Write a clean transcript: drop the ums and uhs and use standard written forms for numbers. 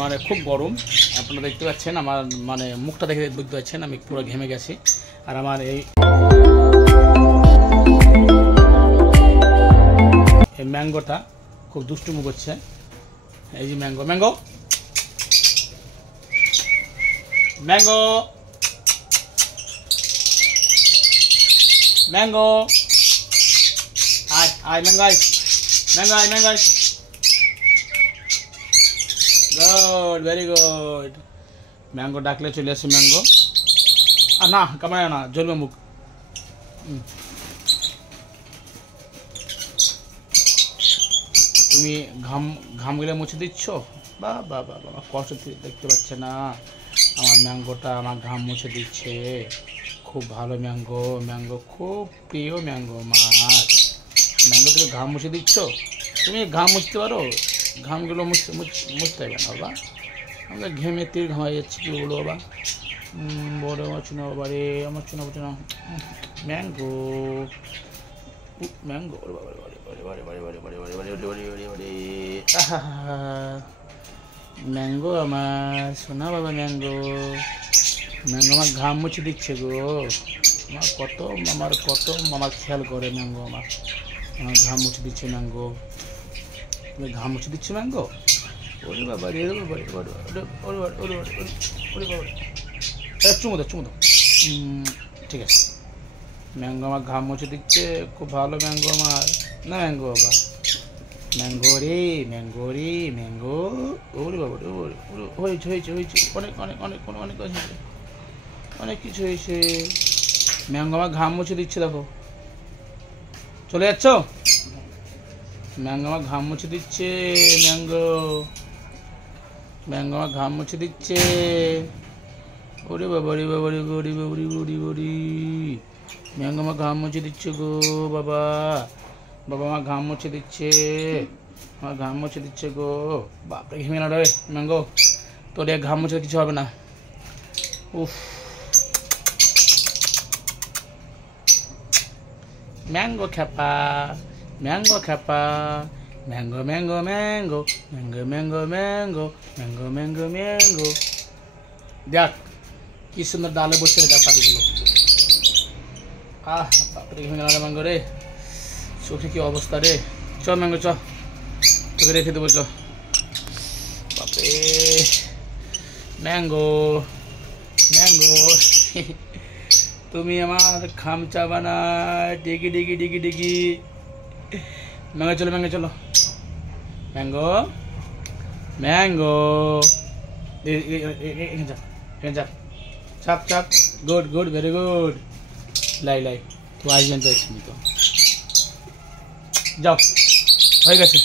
মানে খুব গরম, আপনারা দেখতে পাচ্ছেন আমার মানে মুখটা দেখে বুঝতে পারছেন আমি পুরো ঘেমে গেছি। আর আমার এই ম্যাঙ্গোটা খুব দুষ্টুমু করছে। এই যে ম্যাঙ্গো ম্যাঙ্গো ম্যাঙ্গো ম্যাঙ্গো আয় আয় ম্যাঙ্গো আয় ম্যাঙ্গো আয় ম্যাঙ্গো আয়। Good, very good. ম্যাঙ্গো ডাকলে চলে আসে ম্যাঙ্গো। আর না কামায় না, জ্বলবে মুখ। তুমি ঘাম ঘাম গেলে মুছে দিচ্ছ। বা বা বা বা কষ্ট দেখতে পাচ্ছে না আমার ম্যাঙ্গোটা আমার ঘাম মুছে দিচ্ছে। খুব ভালো ম্যাঙ্গো, ম্যাঙ্গো খুব প্রিয় ম্যাঙ্গো মাছ। ম্যাঙ্গো তুমি ঘাম মুছে দিচ্ছ। তুমি ঘাম মুছতে পারো, ঘামগুলো মুছতে হবে না বাবা। আমরা ঘেমে তীর ঘামাই যাচ্ছি, কি বলবো বাবা। বড় আমার চুনা বাবা রে, আমার চুনা চুনা ম্যাঙ্গো ম্যাঙ্গো ম্যাঙ্গো আমার সোনা বাবা। ম্যাঙ্গো ম্যাঙ্গো আমার ঘাম মুছে দিচ্ছে গো। আমার কত আমার খেয়াল করে ম্যাঙ্গো আমার ঘাম মুছে দিচ্ছে ম্যাঙ্গো। তুমি ঘাম মুছে দিচ্ছ ম্যাঙ্গো। ওরে বাবা রে, চুমো দাও। ঠিক আছে, ম্যাঙ্গো আমার ঘাম মুছে দিচ্ছে, খুব ভালো ম্যাঙ্গো আমার। না ম্যাঙ্গো বাবা, ম্যাঙ্গো রে ম্যাঙ্গো রে ম্যাঙ্গো। ওরে বাবা হয়েছে অনেক অনেক অনেক অনেক হয়েছে, অনেক কিছু হয়েছে। ম্যাঙ্গো আমার ঘাম মুছে দিচ্ছে, দেখো চলে যাচ্ছ। ম্যাঙ্গো আমার ঘাম মুছে দিচ্ছে, ম্যাঙ্গো আমার ঘাম মুছে দিচ্ছে। ওরে বাবা রে বাবা রে বড়ি বাবরি বড়ি বড়ি। ম্যাঙ্গো আমার ঘাম মুছে দিচ্ছে গো বাবা। আমার ঘাম মুছে দিচ্ছে, আমার ঘাম মুছে দিচ্ছে গো। বাপরে ঘেমে না রে ম্যাঙ্গো, তোর ঘাম মুছে কিছু হবে না। উফ, ম্যাঙ্গো খ্যাপা ম্যাঙ্গো খ্যাপা mango mango mango mango mango mango mango mango mango. দেখ কি সুন্দর ডালে বসে দেখ পাখিগুলো। বাপরে ঘেমে গেল ম্যাঙ্গো রে, চোখে কি অবস্থা রে। চ ম্যাঙ্গো চ, তোকে রেখে দেবো চ। বাপরে ম্যাঙ্গো ম্যাঙ্গো তুমি আমার খামচা বানা ডিগি ডিগি ডিগি ডিগি। ম্যাঙ্গো চলো ম্যাঙ্গো চলো ম্যাঙ্গো ম্যাঙ্গো। যা চাপ চাপ। Good good very good. লাই তো আসবেন তো, যাও হয়ে গেছে।